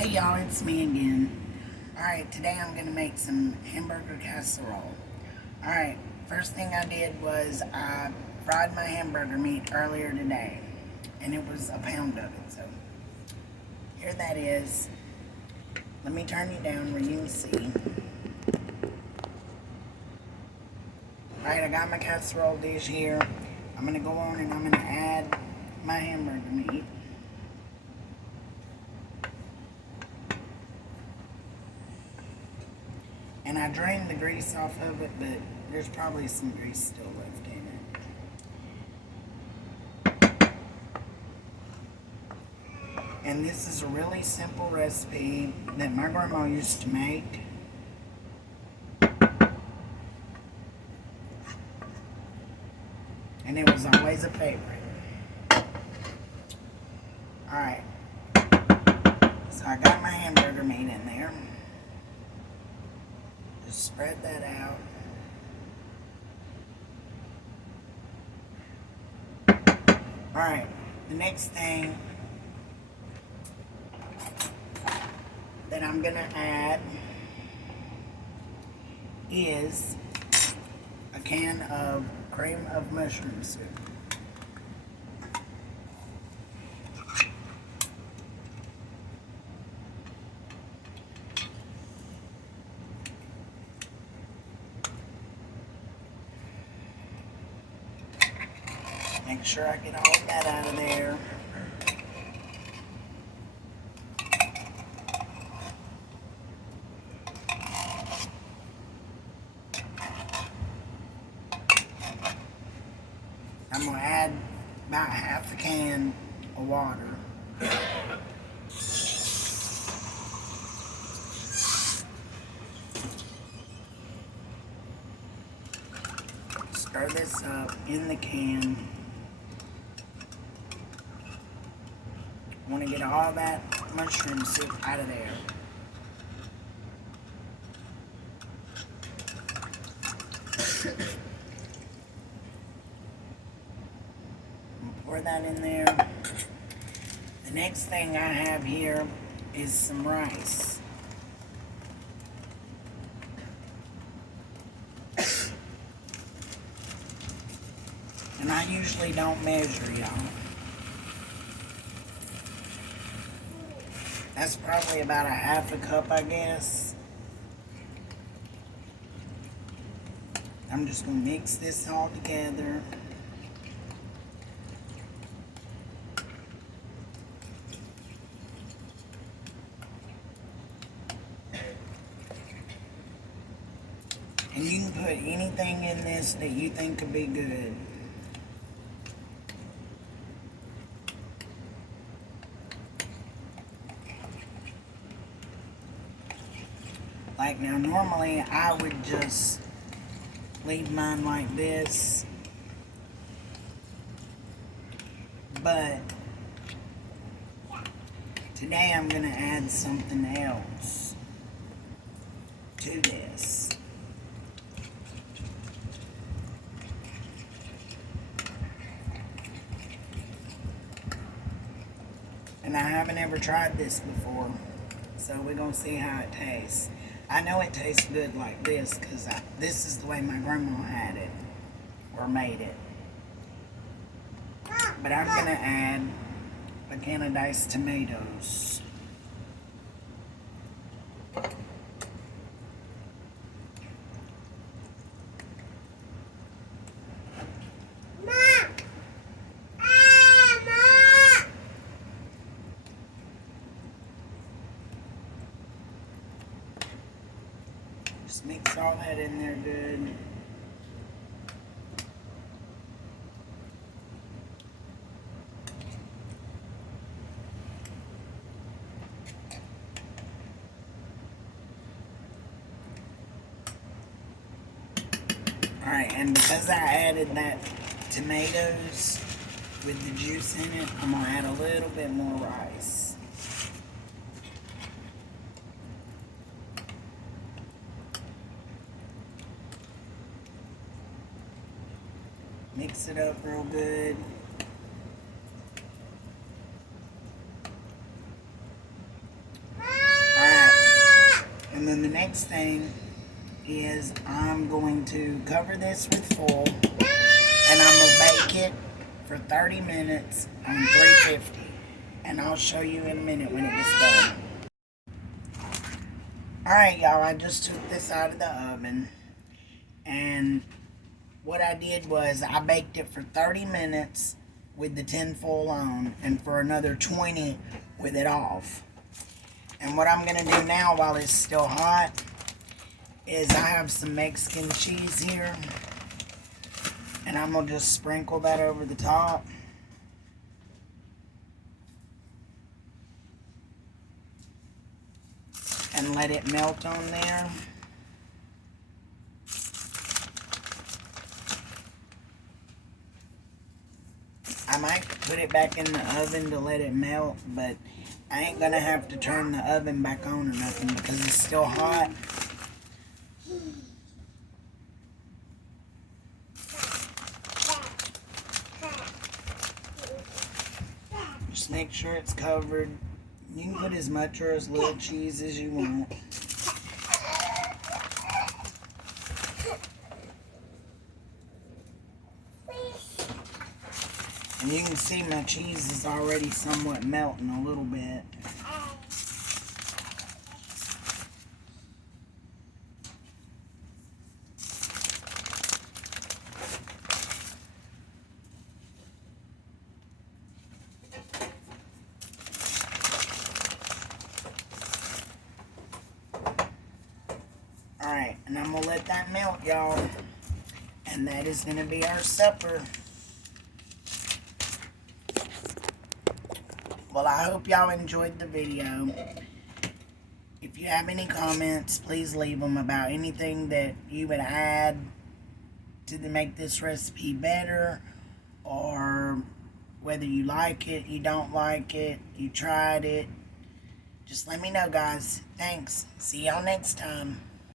Hey y'all, it's me again. Alright, today I'm going to make some hamburger casserole. Alright, first thing I did was I fried my hamburger meat earlier today. And it was a pound of it, so here that is. Let me turn you down where you can see. Alright, I got my casserole dish here. I'm going to go on and I'm going to add my hamburger meat. And I drained the grease off of it, but there's probably some grease still left in it. And this is a really simple recipe that my grandma used to make. And it was always a favorite. Alright. So I got my hamburger meat in there. Just spread that out. Alright, the next thing that I'm going to add is a can of cream of mushroom soup. Make sure I get all of that out of there. I'm going to add about half a can of water. Stir this up in the can. I want to get all that mushroom soup out of there. Pour that in there. The next thing I have here is some rice. And I usually don't measure, y'all. That's probably about a half a cup, I guess. I'm just going to mix this all together. And you can put anything in this that you think could be good. Like now, normally I would just leave mine like this, but today I'm going to add something else to this. And I haven't ever tried this before, so we're going to see how it tastes. I know it tastes good like this because this is the way my grandma had it or made it. But I'm going to add a can of diced tomatoes. Just mix all that in there good. Alright, and because I added that tomatoes with the juice in it, I'm going to add a little bit more rice. Mix it up real good. next thing is I'm going to cover this with foil, and I'm going to bake it for 30 minutes on 350. And I'll show you in a minute when it gets done. Alright, y'all, I just took this out of the oven, and what I did was I baked it for 30 minutes with the tin foil on, and for another 20 with it off. And what I'm going to do now while it's still hot is I have some Mexican cheese here, and I'm going to just sprinkle that over the top. And let it melt on there. I might put it back in the oven to let it melt, but I ain't gonna have to turn the oven back on or nothing because it's still hot. Just make sure it's covered. You can put as much or as little cheese as you want. And you can see my cheese is already somewhat melting a little bit. Alright, and I'm going to let that melt, y'all. And that is going to be our supper. Well, I hope y'all enjoyed the video. If you have any comments, please leave them about anything that you would add to make this recipe better, or whether you like it, you don't like it, you tried it. Just let me know, guys. Thanks. See y'all next time.